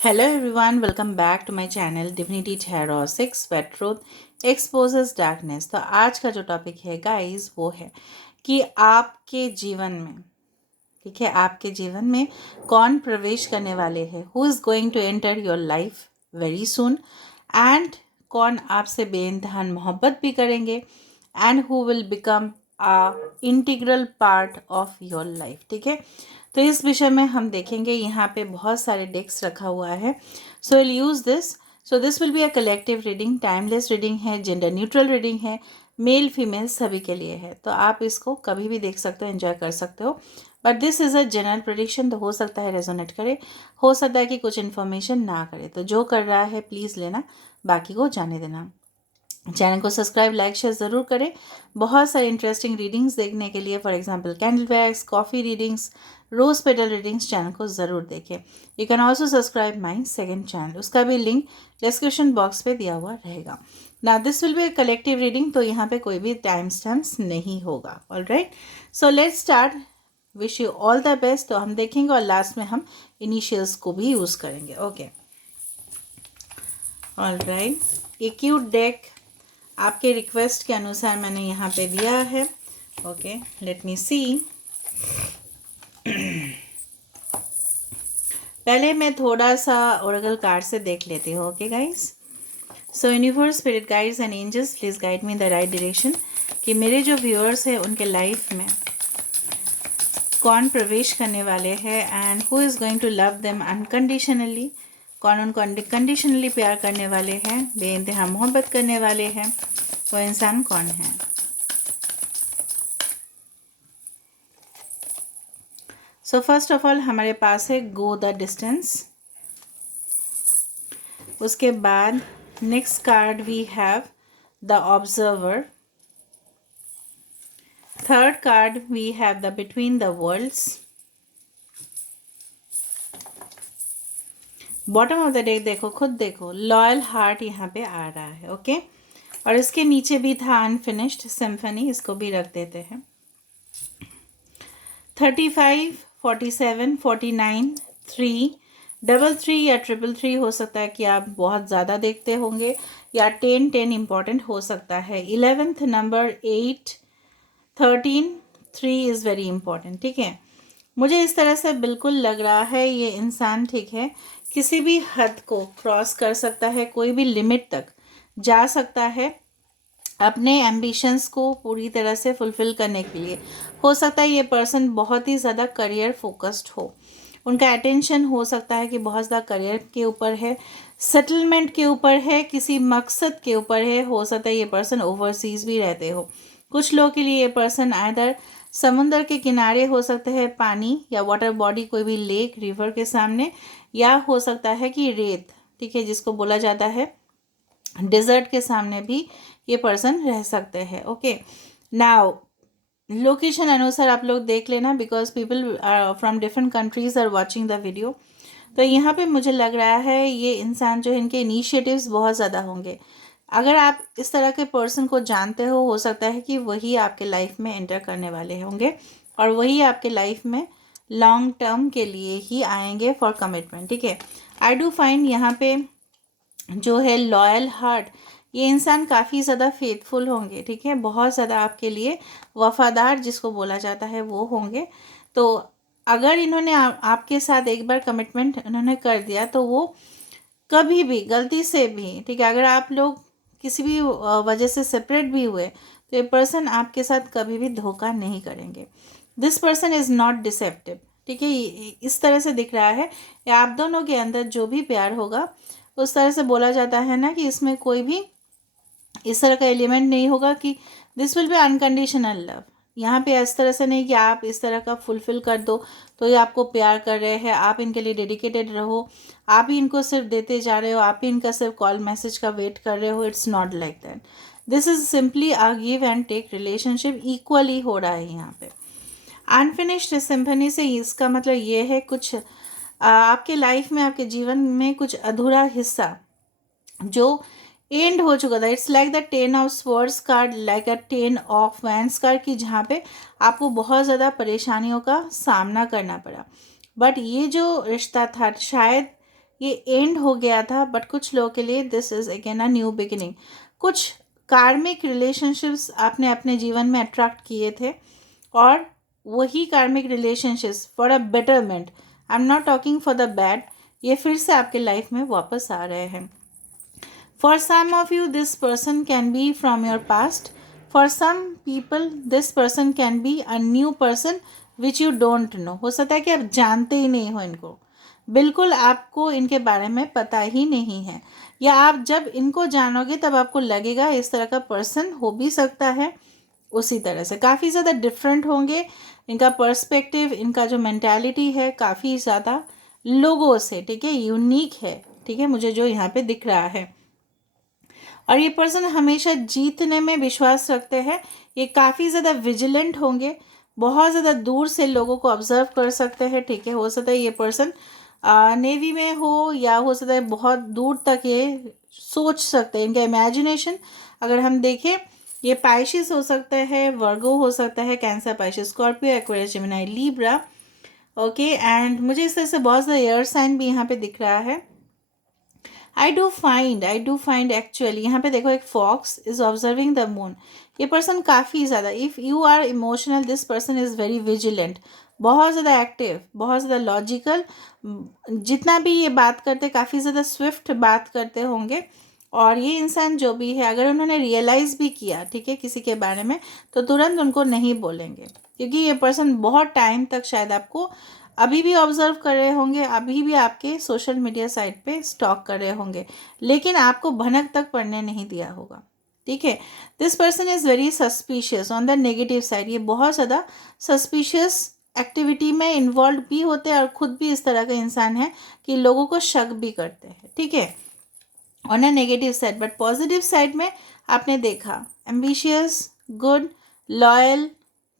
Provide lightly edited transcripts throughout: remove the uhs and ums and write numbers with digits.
Hello everyone, welcome back to my channel Divinity Tarot 6 where truth exposes darkness। तो आज का जो topic है गाइस वो है कि आपके जीवन में, ठीक है, आपके जीवन में कौन प्रवेश करने वाले हैं, who is going to enter your life very soon, and कौन आपसे बेइंतहा मोहब्बत भी करेंगे and who will become a integral part of your life. ठीक है, तो इस विषय में हम देखेंगे। यहाँ पे बहुत सारे डेक्स रखा हुआ है, so will use this. So this will be a collective reading, timeless reading है, जेंडर न्यूट्रल रीडिंग है, मेल फीमेल सभी के लिए है। तो आप इसको कभी भी देख सकते हो, एंजॉय कर सकते हो। But this is a general prediction, तो हो सकता है रेजोनेट करे, हो सकता है कि कुछ इन्फॉर्मेशन ना करे। तो जो कर रहा है प्लीज़ लेना, बाकी को जाने देना। चैनल को सब्सक्राइब लाइक शेयर ज़रूर करें। बहुत सारे इंटरेस्टिंग रीडिंग्स देखने के लिए, for example candle wax, coffee readings, rose petal readings, channel को ज़रूर देखें। You can also subscribe my second channel, उसका भी लिंक डिस्क्रिप्शन बॉक्स पे दिया हुआ रहेगा। ना this will be a collective reading, तो यहाँ पे कोई भी टाइम स्टैम्प्स नहीं होगा। All right, so let's start. Wish you all the best. तो हम देखेंगे और लास्ट में हम इनिशियल्स को भी यूज़ करेंगे। ओके, ऑल राइट, ये क्यूट डेक आपके रिक्वेस्ट के अनुसार मैंने यहाँ पे दिया है। ओके, लेट मी सी। पहले मैं थोड़ा सा ओरेकल कार्ड से देख लेती हूँ। Okay guys, so universe, spirit guides and angels, please guide me the right direction कि मेरे जो व्यूअर्स हैं उनके लाइफ में कौन प्रवेश करने वाले हैं and who is going to love them unconditionally. कौन उनको अनकंडीशनली प्यार करने वाले हैं, बेइंतहा मोहब्बत करने वाले हैं, वो इंसान कौन है। सो फर्स्ट ऑफ ऑल हमारे पास है गो द डिस्टेंस। उसके बाद next card we have the observer. Third card we have the between the worlds. Bottom of the deck देखो, खुद देखो, लॉयल हार्ट यहाँ पे आ रहा है। ओके, और इसके नीचे भी था अनफिनिश्ड सिम्फनी, इसको भी रख देते हैं। 35, 47, 49, 3, 33 या 333 हो सकता है कि आप बहुत ज़्यादा देखते होंगे, या 10 इम्पॉर्टेंट हो सकता है। 11th number, 8, 13, 3 is very important. ठीक है, मुझे इस तरह से बिल्कुल लग रहा है ये इंसान, ठीक है, किसी भी हद को क्रॉस कर सकता है, कोई भी लिमिट तक जा सकता है अपने एम्बिशंस को पूरी तरह से फुलफ़िल करने के लिए। हो सकता है ये पर्सन बहुत ही ज़्यादा करियर फोकस्ड हो, उनका अटेंशन हो सकता है कि बहुत ज़्यादा करियर के ऊपर है, सेटलमेंट के ऊपर है, किसी मकसद के ऊपर है। हो सकता है ये पर्सन ओवरसीज़ भी रहते हो। कुछ लोगों के लिए ये पर्सन आइदर समुंदर के किनारे हो सकते हैं, पानी या वाटर बॉडी, कोई भी लेक रिवर के सामने, या हो सकता है कि रेत, ठीक है, जिसको बोला जाता है डिज़र्ट के सामने भी ये पर्सन रह सकते हैं। ओके, नाउ लोकेशन अनुसार आप लोग देख लेना, because people from different countries are watching the video. तो यहाँ पे मुझे लग रहा है ये इंसान जो है, इनके इनिशिएटिव्स बहुत ज़्यादा होंगे। अगर आप इस तरह के पर्सन को जानते हो सकता है कि वही आपके लाइफ में एंटर करने वाले होंगे और वही आपके लाइफ में लॉन्ग टर्म के लिए ही आएंगे फॉर कमिटमेंट। ठीक है, आई डू फाइंड यहाँ पे जो है लॉयल हार्ट, ये इंसान काफ़ी ज़्यादा फेथफुल होंगे। ठीक है, बहुत ज़्यादा आपके लिए वफादार जिसको बोला जाता है वो होंगे। तो अगर इन्होंने आपके साथ एक बार कमिटमेंट इन्होंने कर दिया तो वो कभी भी गलती से भी, ठीक है, अगर आप लोग किसी भी वजह से सेपरेट भी हुए तो ये पर्सन आपके साथ कभी भी धोखा नहीं करेंगे। This person is not deceptive. ठीक है, इस तरह से दिख रहा है या आप दोनों के अंदर जो भी प्यार होगा, उस तरह से बोला जाता है ना कि इसमें कोई भी इस तरह का एलिमेंट नहीं होगा कि this will be unconditional love. यहाँ पे इस तरह से नहीं कि आप इस तरह का फुलफिल कर दो तो ये आपको प्यार कर रहे हैं, आप इनके लिए डेडिकेटेड रहो, आप ही इनको सिर्फ देते जा रहे हो, आप ही इनका सिर्फ कॉल मैसेज का वेट कर रहे हो। It's not like that. This is simply a give and take relationship, equally हो रहा है यहाँ पे। अनफिनिश्ड सिम्फनी से इसका मतलब ये है कुछ आपके लाइफ में, आपके जीवन में कुछ अधूरा हिस्सा जो एंड हो चुका था। It's like the 10 of swords card, like a 10 of wands card, की जहाँ पे आपको बहुत ज़्यादा परेशानियों का सामना करना पड़ा। बट ये जो रिश्ता था शायद ये एंड हो गया था, बट कुछ लोगों के लिए this is again a new beginning. कुछ कार्मिक रिलेशनशिप्स आपने अपने जीवन में अट्रैक्ट किए थे, और वही कार्मिक relationships for a betterment, I am not talking for the bad, ये फिर से आपके लाइफ में वापस आ रहे हैं। For some of you, this person can be from your past. For some people, this person can be a new person which you don't know. हो सकता है कि आप जानते ही नहीं हो इनको, बिल्कुल आपको इनके बारे में पता ही नहीं है, या आप जब इनको जानोगे तब आपको लगेगा इस तरह का पर्सन हो भी सकता है। उसी तरह से काफ़ी ज़्यादा डिफरेंट होंगे इनका पर्सपेक्टिव, इनका जो मेंटालिटी है काफ़ी ज़्यादा लोगों से, ठीक है, यूनिक है, ठीक है, मुझे जो यहाँ पे दिख रहा है। और ये पर्सन हमेशा जीतने में विश्वास रखते हैं। ये काफ़ी ज़्यादा विजिलेंट होंगे, बहुत ज़्यादा दूर से लोगों को ऑब्जर्व कर सकते हैं, ठीक है। हो सकता है ये पर्सन नेवी में हो, या हो सकता है बहुत दूर तक ये सोच सकते हैं। इनका इमेजिनेशन अगर हम देखें, ये पाइशिस हो सकता है, वर्गो हो सकता है, Cancer, Pisces, Scorpio, Aquarius, Gemini, Libra, okay. And मुझे इस तरह से बहुत ज़्यादा एयर साइन भी यहाँ पे दिख रहा है। आई डू फाइंड एक्चुअली, यहाँ पे देखो एक fox is observing the moon. ये पर्सन काफ़ी ज़्यादा, if you are emotional, this person is very vigilant, बहुत ज़्यादा एक्टिव, बहुत ज़्यादा लॉजिकल, जितना भी ये बात करते काफ़ी ज़्यादा स्विफ्ट बात करते होंगे। और ये इंसान जो भी है, अगर उन्होंने रियलाइज़ भी किया, ठीक है, किसी के बारे में, तो तुरंत उनको नहीं बोलेंगे, क्योंकि ये पर्सन बहुत टाइम तक शायद आपको अभी भी ऑब्जर्व कर रहे होंगे, अभी भी आपके सोशल मीडिया साइट पे स्टॉक कर रहे होंगे, लेकिन आपको भनक तक पड़ने नहीं दिया होगा, ठीक है। This person is very suspicious on the negative side. ये बहुत ज़्यादा सस्पिशियस एक्टिविटी में इन्वॉल्व भी होते हैं, और ख़ुद भी इस तरह का इंसान है कि लोगों को शक भी करते हैं, ठीक है, on a negative side. But positive side में आपने देखा एम्बिशियस, गुड, लॉयल,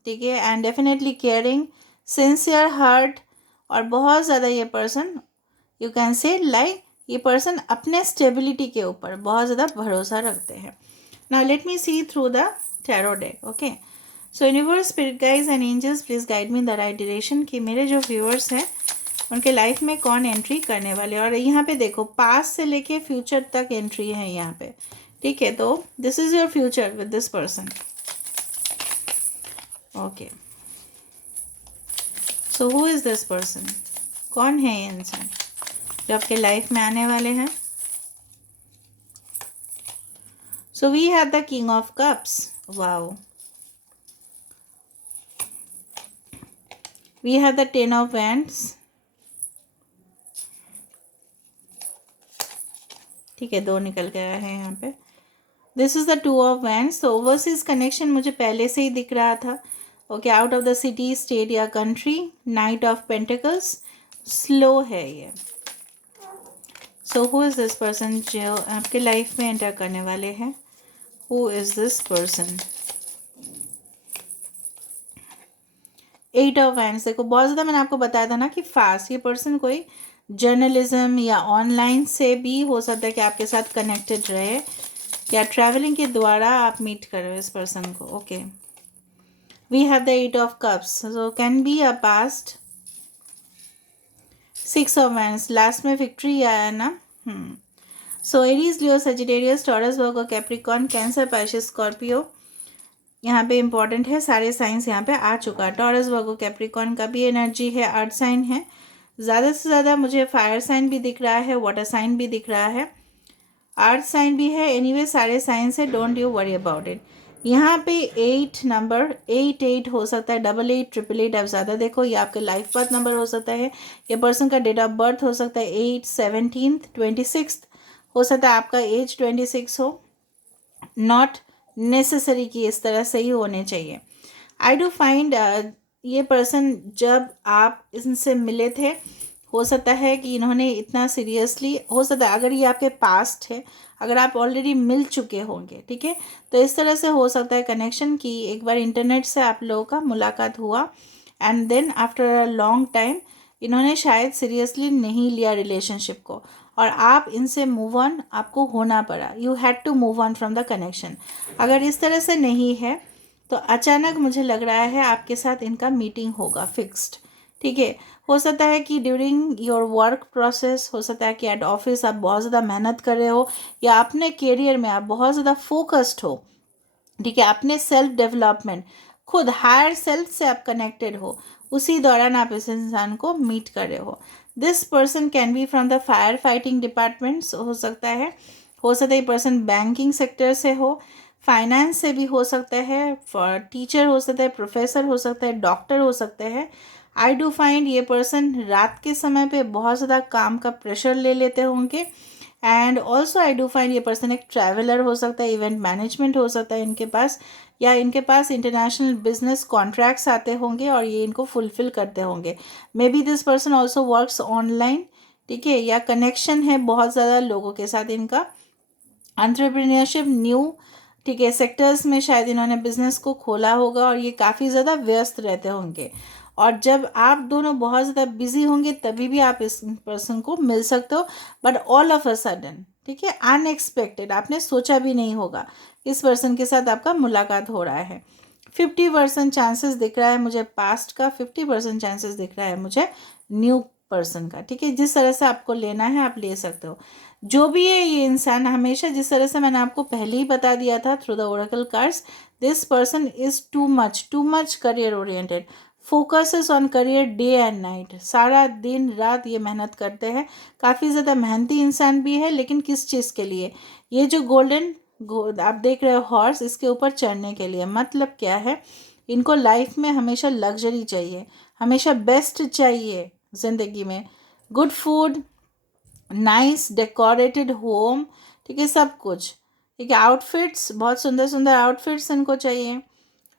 ठीक है, and definitely caring, sincere heart, और बहुत ज़्यादा ये person, you can say like, ये पर्सन अपने स्टेबिलिटी के ऊपर बहुत ज़्यादा भरोसा रखते हैं। Now let me see through the tarot deck, okay. So universe, spirit guides and angels, please guide me in the right direction कि मेरे जो व्यूअर्स हैं उनके लाइफ में कौन एंट्री करने वाले। और यहाँ पे देखो पास्ट से लेके फ्यूचर तक एंट्री है यहाँ पे, ठीक है। तो this is your future with this person, okay. So who is this person, कौन है ये इंसान जो आपके लाइफ में आने वाले हैं। So we have the king of cups, wow. We have the 10 of wands, ठीक है, 2 निकल गया है यहाँ पे। This is the 2 of wands. तो ओवरसीज कनेक्शन मुझे पहले से ही दिख रहा था, okay. Out of the city, state या country, knight of pentacles, slow है ये। So who is this person जो आपके लाइफ में एंटर करने वाले हैं, who is this person. 8 of wands, देखो बहुत ज़्यादा मैंने आपको बताया था ना कि फास्ट, ये पर्सन कोई जर्नलिज्म या ऑनलाइन से भी हो सकता है कि आपके साथ कनेक्टेड रहे, या ट्रैवलिंग के द्वारा आप मीट कर रहे हो इस पर्सन को, okay. We have the 8 of cups, so can be a past. 6 of wands, last में विक्ट्री आया ना। So Aries, Leo, Sagittarius, Taurus, Virgo, Capricorn, Cancer, Pisces, Scorpio, यहाँ पे इंपॉर्टेंट है, सारे साइंस यहाँ पे आ चुका है। टॉरस, वर्गो, कैप्रिकॉर्न का भी एनर्जी है, अर्थ साइन है, ज़्यादा से ज़्यादा मुझे फायर साइन भी दिख रहा है, वाटर साइन भी दिख रहा है, अर्थ साइन भी है। एनीवे सारे साइंस है, don't you worry about it. यहाँ पे 8 नंबर, 8 हो सकता है, 88, 888, आप ज़्यादा देखो, ये आपके लाइफ पाथ नंबर हो सकता है, ये पर्सन का डेट ऑफ बर्थ हो सकता है 8, 17, 26, हो सकता है आपका एज 26 हो, नॉट नेसेसरी कि इस तरह से ही होने चाहिए। आई डू फाइंड ये पर्सन जब आप इनसे मिले थे, हो सकता है कि इन्होंने इतना सीरियसली, हो सकता है अगर ये आपके पास्ट है, अगर आप ऑलरेडी मिल चुके होंगे, ठीक है, तो इस तरह से हो सकता है कनेक्शन की एक बार इंटरनेट से आप लोगों का मुलाकात हुआ, and then after a long time इन्होंने शायद सीरियसली नहीं लिया रिलेशनशिप को, और आप इनसे मूव ऑन आपको होना पड़ा, you had to move on from the connection. अगर इस तरह से नहीं है तो अचानक मुझे लग रहा है आपके साथ इनका मीटिंग होगा फिक्स्ड, ठीक है। हो सकता है कि ड्यूरिंग योर वर्क प्रोसेस, हो सकता है कि एट ऑफिस आप बहुत ज़्यादा मेहनत कर रहे हो या अपने करियर में आप बहुत ज़्यादा फोकस्ड हो, ठीक है, अपने सेल्फ डेवलपमेंट, खुद हायर सेल्फ से आप कनेक्टेड हो, उसी दौरान आप इस इंसान को मीट कर रहे हो। This person can be from the fire fighting departments, हो सकता है ये पर्सन बैंकिंग सेक्टर से हो, फाइनेंस से भी हो सकता है, टीचर हो सकता है, प्रोफेसर हो सकता है, डॉक्टर हो सकते हैं। आई डू फाइंड ये पर्सन रात के समय पे बहुत ज़्यादा काम का प्रेशर ले लेते होंगे। And also I do find ये पर्सन एक ट्रैवलर हो सकता है, इवेंट मैनेजमेंट हो सकता है इनके पास, या इनके पास इंटरनेशनल बिजनेस कॉन्ट्रैक्ट्स आते होंगे और ये इनको फुलफिल करते होंगे। May be this person also works online, ठीक है, या कनेक्शन है बहुत ज़्यादा लोगों के साथ इनका, एंटरप्रेन्योरशिप न्यू, ठीक है, सेक्टर्स में शायद इन्होंने बिजनेस को खोला होगा और ये काफ़ी ज़्यादा व्यस्त रहते होंगे। और जब आप दोनों बहुत ज़्यादा बिजी होंगे तभी भी आप इस पर्सन को मिल सकते हो, but all of a sudden, ठीक है, अनएक्सपेक्टेड, आपने सोचा भी नहीं होगा इस पर्सन के साथ आपका मुलाकात हो रहा है। 50% चांसेस दिख रहा है मुझे पास्ट का, 50% चांसेस दिख रहा है मुझे न्यू पर्सन का, ठीक है। जिस तरह से आपको लेना है आप ले सकते हो। जो भी है ये इंसान, हमेशा जिस तरह से मैंने आपको पहले ही बता दिया था through the Oracle cards, this person is too much career oriented, focuses on career day and night, सारा दिन रात ये मेहनत करते हैं, काफ़ी ज़्यादा मेहनती इंसान भी है। लेकिन किस चीज़ के लिए? ये जो आप देख रहे हो हॉर्स, इसके ऊपर चढ़ने के लिए। मतलब क्या है, इनको लाइफ में हमेशा लग्जरी चाहिए, हमेशा बेस्ट चाहिए ज़िंदगी में, good food, nice decorated home, ठीक है, सब कुछ, ठीक है, आउटफिट्स, बहुत सुंदर सुंदर आउटफिट्स इनको चाहिए,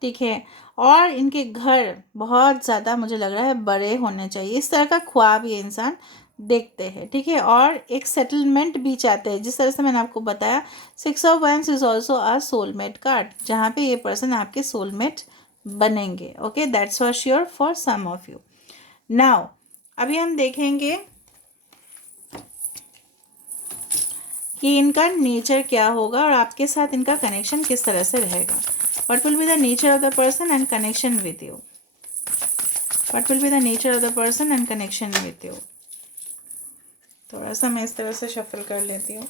ठीक है। और इनके घर बहुत ज़्यादा मुझे लग रहा है बड़े होने चाहिए, इस तरह का ख्वाब ये इंसान देखते हैं, ठीक है। और एक सेटलमेंट भी चाहते हैं, जिस तरह से मैंने आपको बताया 6 of Wands is also a soulmate card, जहाँ पे ये पर्सन आपके सोलमेट बनेंगे। Okay, that's for sure for some of you. Now अभी हम देखेंगे कि इनका नेचर क्या होगा और आपके साथ इनका कनेक्शन किस तरह से रहेगा। What will be the nature of the person and connection with you, what will be the nature of the person and connection with you. थोड़ा सा मैं इस तरह से शफल कर लेती हूँ।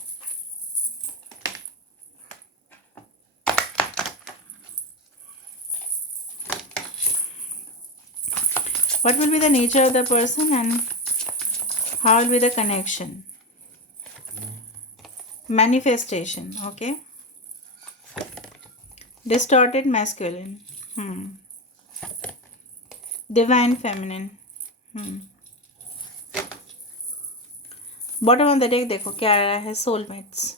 What will be the nature of the person and how will be the connection, manifestation, okay, distorted masculine, divine feminine, bottom of the deck देखो क्या आ रहा है, सोलमेट्स।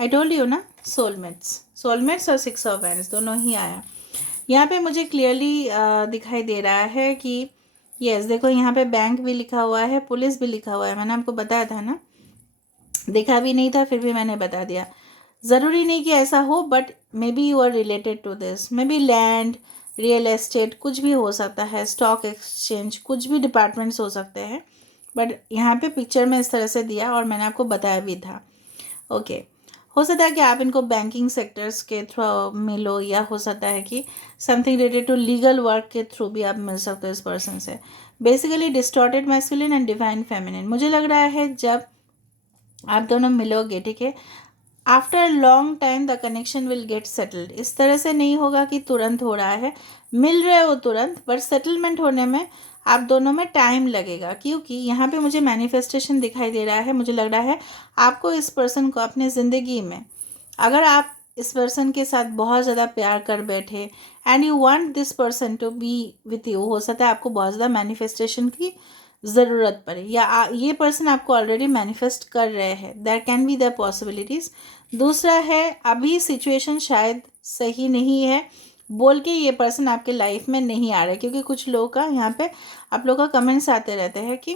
आई टोल्ड यू ना, सोलमेट्स और 6 of Wands दोनों ही आया। यहाँ पे मुझे क्लियरली दिखाई दे रहा है कि यस, देखो यहाँ पे बैंक भी लिखा हुआ है, पुलिस भी लिखा हुआ है, मैंने आपको बताया था ना, देखा भी नहीं था फिर भी मैंने बता दिया। ज़रूरी नहीं कि ऐसा हो, but maybe you are related to this, maybe land, real estate, कुछ भी हो सकता है, स्टॉक एक्सचेंज, कुछ भी डिपार्टमेंट्स हो सकते हैं, बट यहाँ पे पिक्चर में इस तरह से दिया और मैंने आपको बताया भी था। ओके, हो सकता है कि आप इनको बैंकिंग सेक्टर्स के थ्रू मिलो, या हो सकता है कि something related to legal work के थ्रू भी आप मिल सकते हो इस पर्सन से। Basically distorted masculine and divine feminine, मुझे लग रहा है जब आप दोनों मिलोगे, ठीक है, after long time the connection will get settled. इस तरह से नहीं होगा कि तुरंत हो रहा है, मिल रहे हो तुरंत, बट सेटलमेंट होने में आप दोनों में टाइम लगेगा, क्योंकि यहाँ पे मुझे मैनिफेस्टेशन दिखाई दे रहा है। मुझे लग रहा है आपको इस पर्सन को अपने ज़िंदगी में, अगर आप इस पर्सन के साथ बहुत ज़्यादा प्यार कर बैठे and you want this person to be with you, हो सकता है आपको बहुत ज़्यादा मैनिफेस्टेशन की ज़रूरत पड़े, या ये पर्सन आपको ऑलरेडी मैनिफेस्ट कर रहे हैं, there can be the possibilities. दूसरा है, अभी सिचुएशन शायद सही नहीं है बोल के ये पर्सन आपके लाइफ में नहीं आ रहा है, क्योंकि कुछ लोगों का यहाँ पे आप लोगों का कमेंट्स आते रहते हैं कि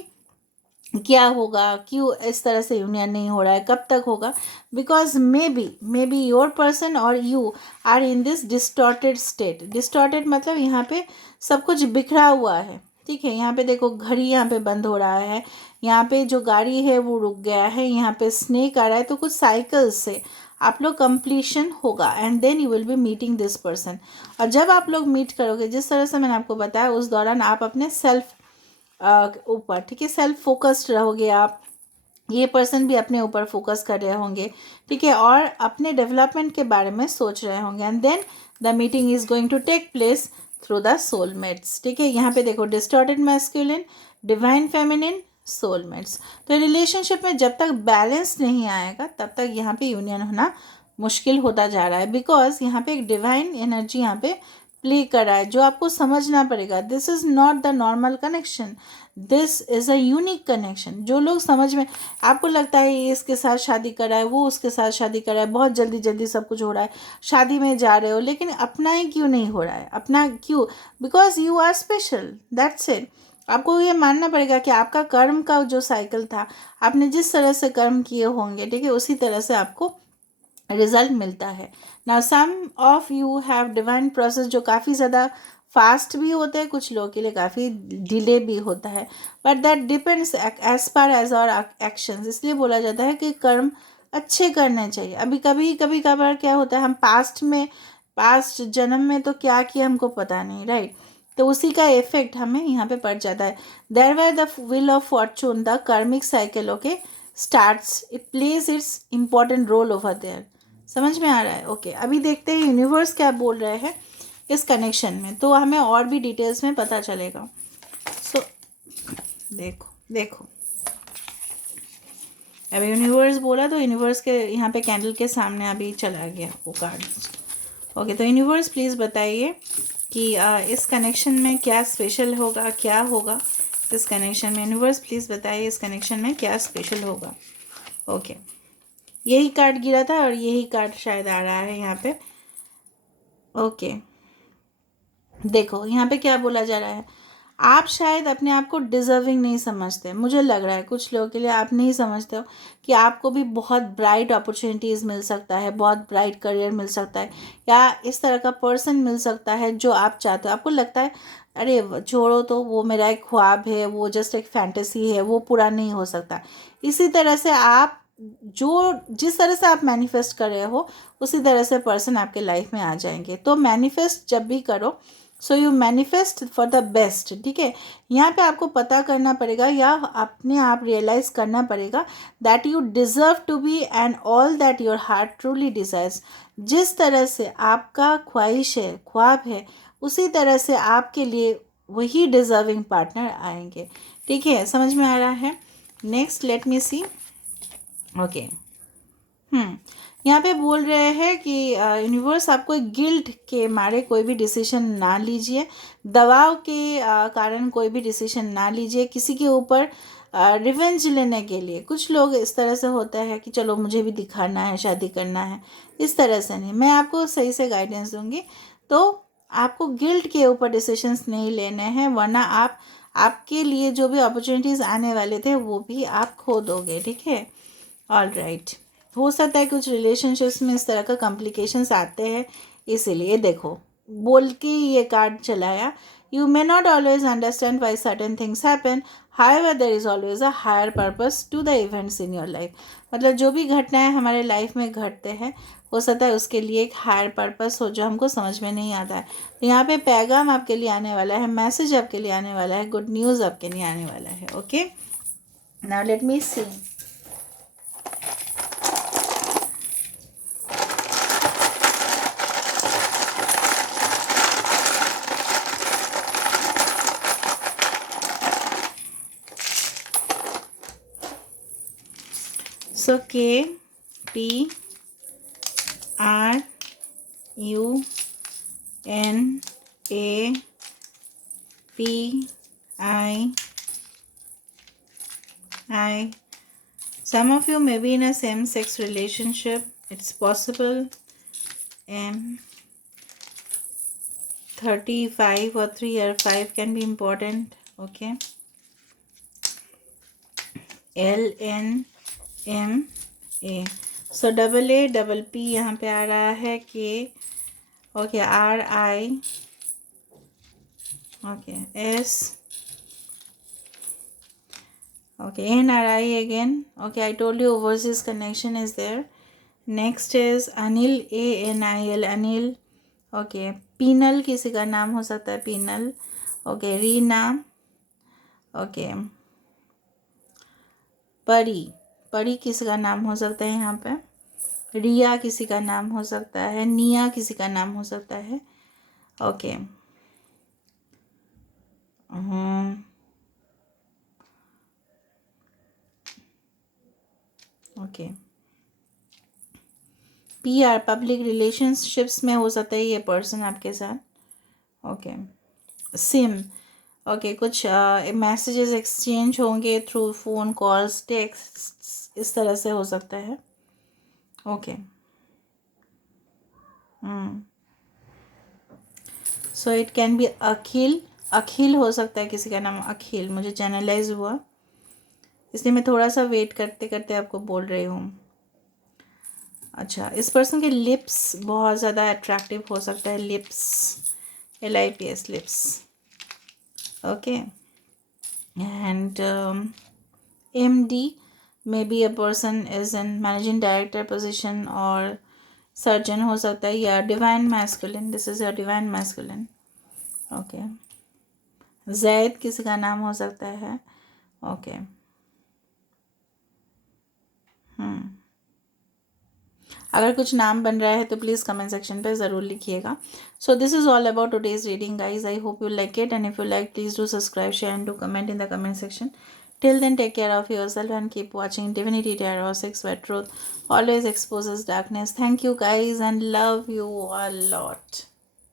क्या होगा, क्यों इस तरह से यूनियन नहीं हो रहा है, कब तक होगा, because may be your person और you are in this distorted state. Distorted मतलब यहाँ पे सब कुछ बिखरा हुआ है, ठीक है। यहाँ पे देखो घड़ी यहाँ पे बंद हो रहा है, यहाँ पे जो गाड़ी है वो रुक गया है, यहाँ पे स्नेक आ रहा है, तो कुछ साइकिल्स से आप लोग कंप्लीशन होगा and then you will be meeting this person. और जब आप लोग मीट करोगे, जिस तरह से मैंने आपको बताया, उस दौरान आप अपने सेल्फ ऊपर, ठीक है, सेल्फ फोकस्ड रहोगे आप, ये पर्सन भी अपने ऊपर फोकस कर रहे होंगे, ठीक है, और अपने डेवलपमेंट के बारे में सोच रहे होंगे। And then the meeting is going to take place through the soulmates, ठीक है। यहाँ पे देखो distorted masculine, divine feminine, soulmates. तो रिलेशनशिप में जब तक बैलेंस नहीं आएगा तब तक यहाँ पे यूनियन होना मुश्किल होता जा रहा है, बिकॉज यहाँ पे एक डिवाइन एनर्जी यहाँ पे प्ले कर रहा है जो आपको समझना पड़ेगा। This is not the normal connection, this is a unique connection. जो लोग समझ में, आपको लगता है ये इसके साथ शादी कर रहा है, वो उसके साथ शादी कर रहा है, बहुत जल्दी जल्दी सब कुछ हो रहा है, शादी में जा रहे हो, लेकिन अपना ही क्यों नहीं हो रहा है? अपना क्यों? Because you are special, that's it. आपको ये मानना पड़ेगा कि आपका कर्म का जो साइकिल था, आपने जिस तरह से कर्म किए होंगे, ठीक है, उसी तरह से आपको रिजल्ट मिलता है। Now some of you have divine process जो काफ़ी ज़्यादा फास्ट भी होता है, कुछ लोगों के लिए काफ़ी डिले भी होता है, but that depends as per as our actions. इसलिए बोला जाता है कि कर्म अच्छे करने चाहिए। अभी कभी कभार क्या होता है, हम पास्ट जन्म में तो क्या किया हमको पता नहीं, राइट, तो उसी का इफेक्ट हमें यहाँ पे पड़ जाता है। There were the wheel of fortune, the karmic cycle, okay, starts, it plays its important role over there. समझ में आ रहा है? ओके, अभी देखते हैं यूनिवर्स क्या बोल रहे हैं इस कनेक्शन में, तो हमें और भी डिटेल्स में पता चलेगा। सो देखो देखो, अभी यूनिवर्स बोला तो यूनिवर्स के यहाँ पे कैंडल के सामने अभी चला गया वो कार्ड। ओके, तो यूनिवर्स प्लीज़ बताइए कि इस कनेक्शन में क्या स्पेशल होगा, क्या होगा इस कनेक्शन में। यूनिवर्स प्लीज़ बताइए इस कनेक्शन में क्या स्पेशल होगा। ओके, यही कार्ड गिरा था और यही कार्ड शायद आ रहा है यहाँ पे। ओके, देखो यहाँ पे क्या बोला जा रहा है, आप शायद अपने आप को डिजर्विंग नहीं समझते। मुझे लग रहा है कुछ लोगों के लिए आप नहीं समझते हो कि आपको भी बहुत ब्राइट अपॉर्चुनिटीज़ मिल सकता है, बहुत ब्राइट करियर मिल सकता है, या इस तरह का पर्सन मिल सकता है जो आप चाहते हो। आपको लगता है अरे छोड़ो तो, वो मेरा एक ख्वाब है, वो जस्ट एक फैंटेसी है, वो पूरा नहीं हो सकता। इसी तरह से आप जिस तरह से आप मैनिफेस्ट कर रहे हो उसी तरह से पर्सन आपके लाइफ में आ जाएंगे। तो मैनिफेस्ट जब भी करो, so you manifest for the best, ठीक है। यहाँ पे आपको पता करना पड़ेगा या अपने आप रियलाइज करना पड़ेगा that you deserve to be and all that your heart truly desires. जिस तरह से आपका ख्वाहिश है, ख्वाब है, उसी तरह से आपके लिए वही डिज़र्विंग पार्टनर आएंगे, ठीक है। समझ में आ रहा है? नेक्स्ट लेट मी सी। ओके, यहाँ पे बोल रहे हैं कि यूनिवर्स आपको गिल्ट के मारे कोई भी डिसीजन ना लीजिए, दबाव के कारण कोई भी डिसीजन ना लीजिए किसी के ऊपर रिवेंज लेने के लिए। कुछ लोग इस तरह से होता है कि चलो मुझे भी दिखाना है, शादी करना है, इस तरह से नहीं। मैं आपको सही से गाइडेंस दूंगी, तो आपको गिल्ट के ऊपर डिसीजंस नहीं लेने हैं, वरना आपके लिए जो भी अपॉर्चुनिटीज़ आने वाले थे वो भी आप खो दोगे, ठीक है। ऑल राइट, हो सकता है कुछ रिलेशनशिप्स में इस तरह का कॉम्प्लिकेशंस आते हैं, इसीलिए देखो बोल के ये कार्ड चलाया। You may not always understand why certain things happen, however there is always a higher purpose to the events in your life. मतलब जो भी घटनाएं हमारे लाइफ में घटते हैं, हो सकता है उसके लिए एक हायर पर्पस हो जो हमको समझ में नहीं आता है। तो यहाँ पे पैगाम आपके लिए आने वाला है, मैसेज आपके लिए आने वाला है, गुड न्यूज़ आपके लिए आने वाला है। Okay, now let me C. So K P R U N A P I. Some of you may be in a same-sex relationship. It's possible. M 35 or 3 or 5 can be important. Okay. L N M A. So double A double P यहाँ पे आ रहा है K. Okay, R I. Okay, S. Okay, N R I again. Okay, I told you overseas connection is there. Next is Anil, A N I L, Anil. Okay, पीनल किसी का नाम हो सकता है, पीनल। ओके, रीना। ओके, परी, परी किसी का नाम हो सकता है यहाँ पे, रिया किसी का नाम हो सकता है, निया किसी का नाम हो सकता है। Okay, okay, PR public relationships में हो सकता है ये पर्सन आपके साथ। ओके, सिम, ओके, कुछ मैसेजेस एक्सचेंज होंगे थ्रू फ़ोन कॉल्स, टेक्स्ट, इस तरह से हो सकता है। Okay, so it can be Akhil, Akhil हो सकता है किसी का नाम अखिल, मुझे चैनलाइज हुआ, इसलिए मैं थोड़ा सा वेट करते करते आपको बोल रही हूँ। अच्छा, इस पर्सन के लिप्स बहुत ज़्यादा अट्रैक्टिव हो सकता है, lips, LIPS, lips. Okay, and MD, may be a person is in managing director position और सर्जन हो सकता है, या divine masculine, this is a divine masculine. Okay, Zaid किसी का नाम हो सकता है। ओके, अगर कुछ नाम बन रहा है तो प्लीज़ कमेंट सेक्शन पे ज़रूर लिखिएगा। So this is all about today's reading guys, I hope you like it, and if you like please do subscribe, share and do comment in the comment section. Till then, take care of yourself and keep watching Divinity Tarot 6, where truth always exposes darkness. Thank you guys and love you a lot.